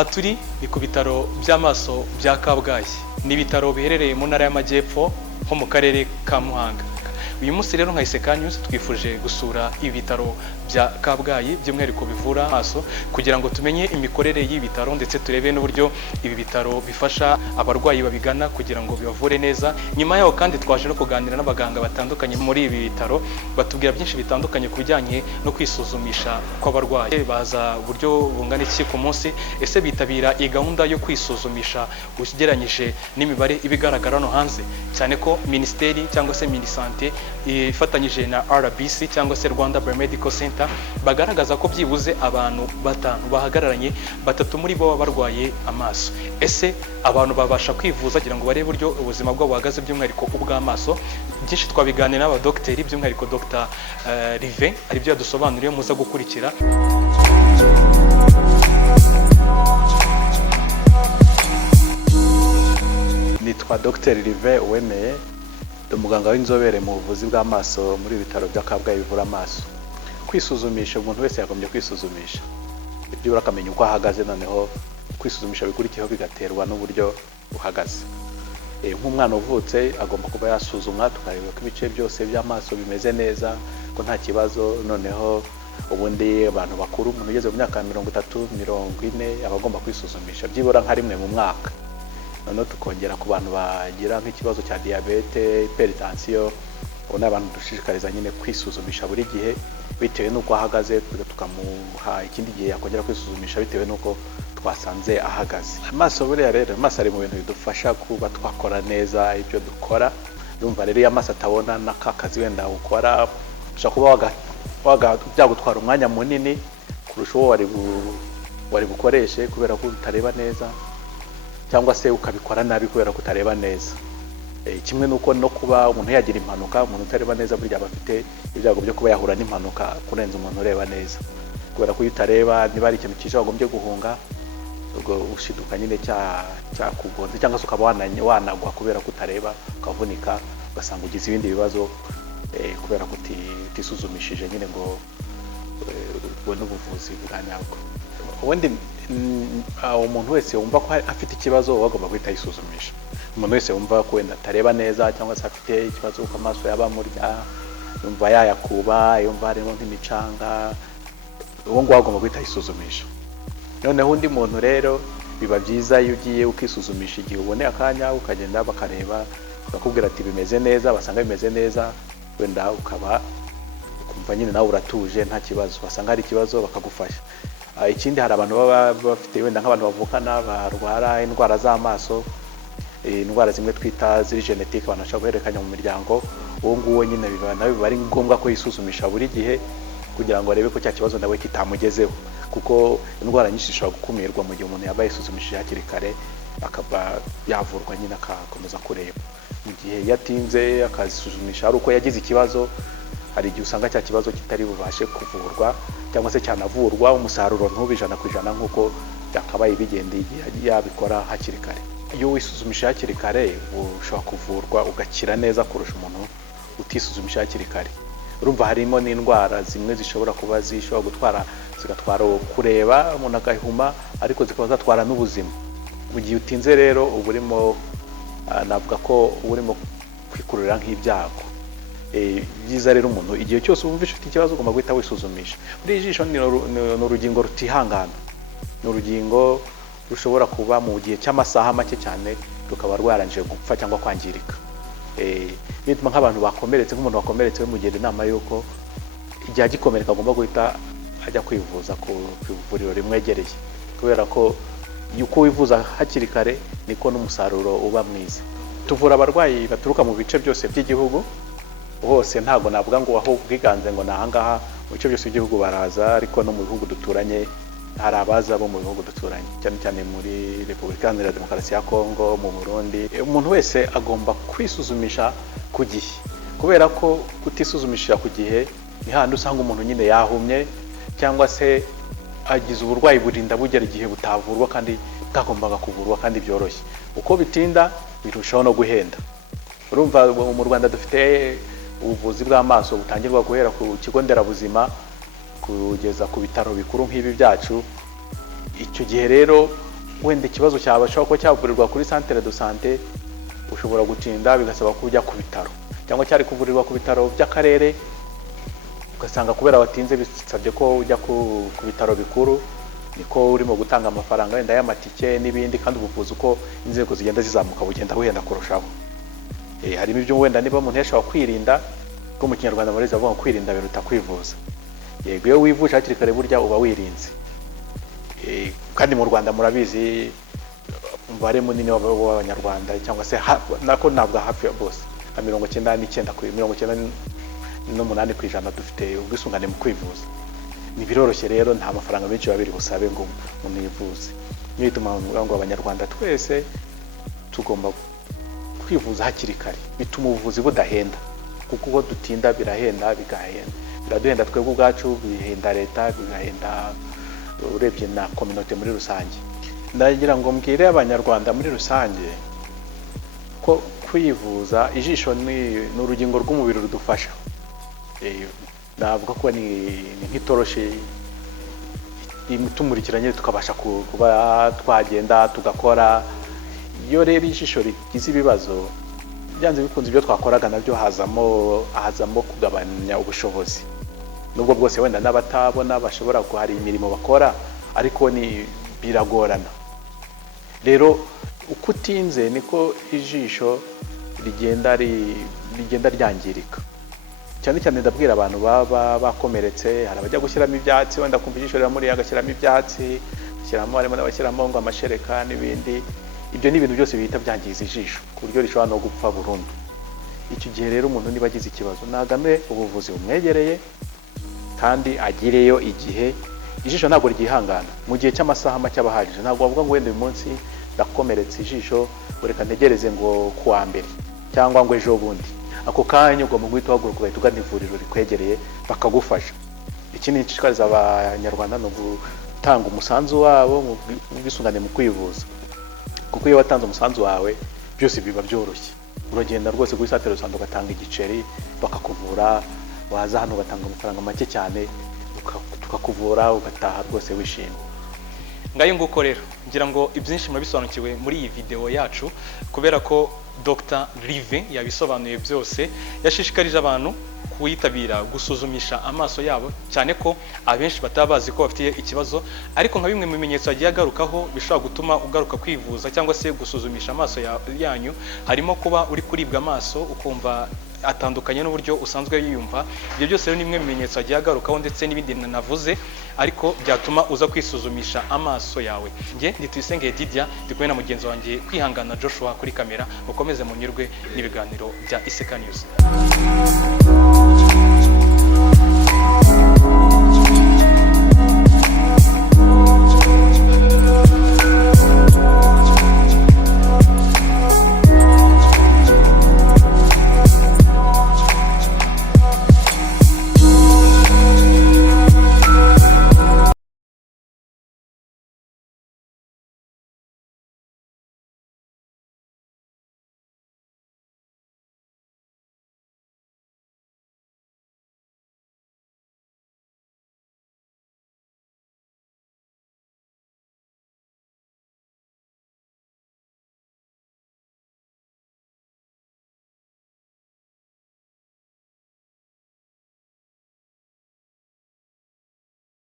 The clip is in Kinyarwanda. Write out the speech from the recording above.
Aha turi ni ku bitaro by'amaso bya Kabgayi. Ni ibitaro biherereye mu ntara y'Amajyepfo ho mu karere ka Muhanga. Uyu munsi rero nka Iseka News twifuje gusura ibitaro bya Kabgayi by'umwihariko bivura amaso kugira ngo tumenye imikorere y'ibitaro ndetse turebe n'uburyo ibi bitaro bifasha abarwayi babigana kugira ngo bibavure neza. Nyuma yaho kandi twaje no kuganira n'abaganga batandukanye muri ibi bitaro batubwira byinshi bitandukanye ku bijyanye no kwisuzumisha kw'abarwayi. Baza uburyo bungana iki ku munsi, ese bitabira iyi gahunda yo kwisuzumisha ugereranyije n'imibare ibigaragara no hanze, cyane ko Minisiteri cyangwa se Minisante ifatanyije na RBC cyangwa se Rwanda Biomedical Center bagaragaza ko byibuze abantu batanu bahagararanye batatu muri bo barwaye amaso. Ese abantu babasha kwivuza kugira ngo barebe uburyo ubuzima bwabo buhagaze by'umwihariko ubw'amaso? Byinshi twabiganira n'abadokiteri by'umwihariko Dr. Rive aribyo yadusobanuriye muza gukurikira. Nitwa Dr. Rive Uwemeye, umuganga w'inzobere mu buvuzi bw'amaso muri bitaro bya Kabgayi bivura amaso. Kwisuzumisha, umuntu wese yagombye kwisuzumisha ibyo urakamenya uko ahagaze, noneho kwisuzumisha bikurikiyeho bigaterwa n'uburyo uhagaze. Nk'umwana uvutse agomba kuba yasuzumwa tukareba ko ibice byose by'amaso bimeze neza, ko nta kibazo. Noneho ubundi abantu bakuru, umuntu ugeze mu myaka 30, 40 aba agomba kwisuzumisha byibura nka rimwe mu mwaka. Noneho tukongera ku bantu bagira nk'ikibazo cya diabete, hypertension, ubona abantu dushishikariza nyine kwisuzumisha buri gihe bitewe n'uko ahagaze, tukamuha ikindi gihe yakongera kwisuzumisha bitewe n'uko twasanze ahagaze. Amaso buriya rero, amaso ari mu bintu bidufasha kuba twakora neza ibyo dukora. Urumva rero iyo amaso atabona n'akazi wenda ukora ushobora kuba byagutwara umwanya munini kurusha uwo wari bukoreshe kubera ko utareba neza, cyangwa se ukabikora nabi kubera ko utareba neza. Kimwe nuko no kuba umuntu yagira impanuka, umuntu utareba neza burya aba afite ibyago byo kuba yahura n'impanuka kurenza umuntu ureba neza, kubera ko iyo utareba niba ari ikintu kije wagombye guhunga, ubwo ushiduka nyine cyakugonze, cyangwa se ukaba wanagwa kubera ko utareba ukavunika, ugasanga ugize ibindi bibazo kubera ko utisuzumishije nyine ngo ubone ubuvuzi bwa nyabwo. Ubundi umuntu wese wumva ko afite ikibazo agomba guhita yisuzumisha. Umuntu wese wumva ko wenda atareba neza cyangwa se afite ikibazo ku maso yaba murya, yumva yayakuba, yumva harimo nk'imicanga, uwo ngo agomba guhita yisuzumisha. Noneho undi muntu rero biba byiza iyo ugiye ukisuzumisha igihe ubone akanya, ukagenda bakareba, bakakubwira ati bimeze neza, basanga bimeze neza, wenda ukaba ukumva nyine nawe uratuje nta kibazo, basanga hari ikibazo bakagufasha. Ikindi hari abantu baba bafite wenda nk'abantu bavukana barwara indwara z'amaso, indwara zimwe twita ziri genetique, abantu bashobora guhererekanya mu miryango. Uwo nguwo nyine biba ari ngombwa ko yisuzumisha buri gihe kugira ngo arebe ko cya kibazo nawe kitamugezeho, kuko indwara nyinshi zishobora gukumirwa mu gihe umuntu yabaye yisuzumishije hakiri kare, akaba yavurwa nyine akakomeza kureba. Mu gihe yatinze akazisuzumisha ari uko yagize ikibazo, hari igihe usanga cya kibazo kitari bubashe kuvurwa cyangwa se cyanavurwa umusaruro ntube 100% nk'uko byakabaye bigendeye yabikora hakiri kare. Iyo wisuzumisha hakiri kare ushobora kuvurwa ugakira neza kurusha umuntu utisuzumisha hakiri kare. Urumva harimo n'indwara zimwe zishobora kuba zigatwara kureba umuntu akahuma, ariko zikaba zatwara n'ubuzima. Mu gihe utinze rero uburimo navuga ko urimo kwikurura nk'ibyago. Byiza rero umuntu igihe cyose wumva ufite ikibazo ugomba guhita wisuzumisha. Muri ijisho ni urugingo rutihangana, ni urugingo rushobora kuba mu gihe cy'amasaha make cyane rukaba rwarangije gupfa cyangwa kwangirika. Bituma nk'abantu bakomeretse, nk'umuntu wakomeretse mugira inama yuko igihe agikomereka agomba guhita ajya kwivuza ku ivuriro rimwegereye, kubera ko yuko wivuza hakiri kare niko n'umusaruro uba mwiza. Tuvura abarwayi baturuka mu bice byose by'igihugu hose, ntago navuga ngo aho bwiganze ngo nahangaha mu bice byose by'igihugu baraza, ariko no mu bihugu duturanye hari abaza bo mu bihugu duturanye, cyane cyane muri Repubulika Iharanira Demokarasi ya Kongo, mu Burundi. Umuntu wese agomba kwisuzumisha ku gihe, kubera ko kutisuzumisha ku gihe ni handi usanga umuntu nyine yahumye cyangwa se agize uburwayi burinda bugera igihe butavurwa kandi bwagombaga kuvurwa kandi byoroshye. Uko bitinda birushaho no guhenda. Urumva mu Rwanda dufite ubuvuzi bw'amaso butangirwa guhera ku kigo nderabuzima kugeza ku bitaro bikuru nk'ibi byacu. Icyo gihe rero wenda ikibazo cyabasha kuba cyavurirwa kuri centre de santé ushobora gutinda bigasaba ko ujya ku bitaro, cyangwa cyari kuvurirwa ku bitaro by'akarere ugasanga kubera watinze bisabye ko ujya ku bitaro bikuru, niko urimo gutanga amafaranga wenda y'amatike n'ibindi, kandi ubuvuzi uko inzego zigenda zizamuka bugenda buhenda kurushaho. Harimo ibyo wenda niba umuntu yashobora kwirinda, ko mu Kinyarwanda muri zavuga kwirinda biruta kwivuza. Yego iyo wivuje hakiri kare burya uba wirinze. Kandi mu Rwanda murabizi umubare munini w'Abanyarwanda cyangwa se nako ntabwo hafi ya bose, 99% dufite ubwisungane mu kwivuza. Ni biroroshye rero, nta mafaranga menshi babiri busabe ngo umuntu yivuze. Niyo bituma ngo Abanyarwanda twese tugomba kwivuza hakiri kare, bituma ubuvuzi budahenda, kuko uko dutinda birahenda, biraduhenda twebwe ubwacu, bihenda leta, bigahenda urebye na community muri rusange. Ndagira ngo mbwire Abanyarwanda muri rusange ko kwivuza, ijisho ni urugingo rw'umubiri rudufasha. Navuga ko ni nk'itoroshi itumurikiranye tukabasha kuba twagenda tugakora. Iyo rero ijisho rigize ibibazo, byanze bikunze ibyo twakoraga nabyo hazamo kugabanya ubushobozi. Nubwo bwose wenda n'abatabona bashobora hari imirimo bakora, ariko biragorana. Rero uko utinze niko ijisho rigenda ryangirika. Cyane cyane ndabwira abantu baba bakomeretse, hari abajya gushyiramo ibyatsi, wenda kumva ijisho riramuriye agashyiramo ibyatsi, harimo n'abashyiramo ngo amashereka n'ibindi. Ibyo ni ibintu byose bihita byangiza ijisho ku buryo rishobora no gupfa burundu. Icyo gihe rero umuntu niba agize ikibazo, nagame ubuvuzi bumwegereye kandi agireyo igihe. Ijisho ntabwo ryihangana mu gihe cy'amasaha make abahagije. Ntabwo bavuga ngo wenda uyu munsi ndakomeretse ijisho, reka ntegereze ngo kuwa mbere cyangwa ngo ejo bundi. Ako kanya ugomba guhita uhaguruka ugahita ugana ivuriro rikwegereye bakagufasha. Ikindi nshishikariza Abanyarwanda no gutanga umusanzu wabo mu bwisungane mu kwivuza, kuko iyo watanze umusanzu wawe byose biba byoroshye. Uragenda rwose kuri centre de santé ugatanga igiceri bakakuvura, waza hano ugatanga amafaranga make cyane tukakuvura ugataha rwose wishimye. Ngayo nguko rero ngira ngo ibyinshi murabisobanukiwe muri iyi video yacu, kubera ko Dr. Rive yabisobanuye byose. Yashishikarije abantu kuyitabira gusuzumisha amaso yabo, cyane ko abenshi batabazi ko bafite ikibazo, ariko nka bimwe mu bimenyetso yagiye agarukaho bishobora gutuma ugaruka kwivuza cyangwa se gusuzumisha amaso yanyu, harimo kuba uri kuribwa amaso ukumva atandukanye n'uburyo usanzwe yiyumva. Ibyo byose rero ni bimwe mu bimenyetso yagiye agarukaho, ndetse n'ibindi navuze ariko byatuma uza kwisuzumisha amaso yawe. Nge ndi Tuyisenge Didier, ndi kumwe na mugenzi wanjye Kwihangana Joshua kuri kamera. Mukomeze munyurwe n'ibiganiro bya Iseka News.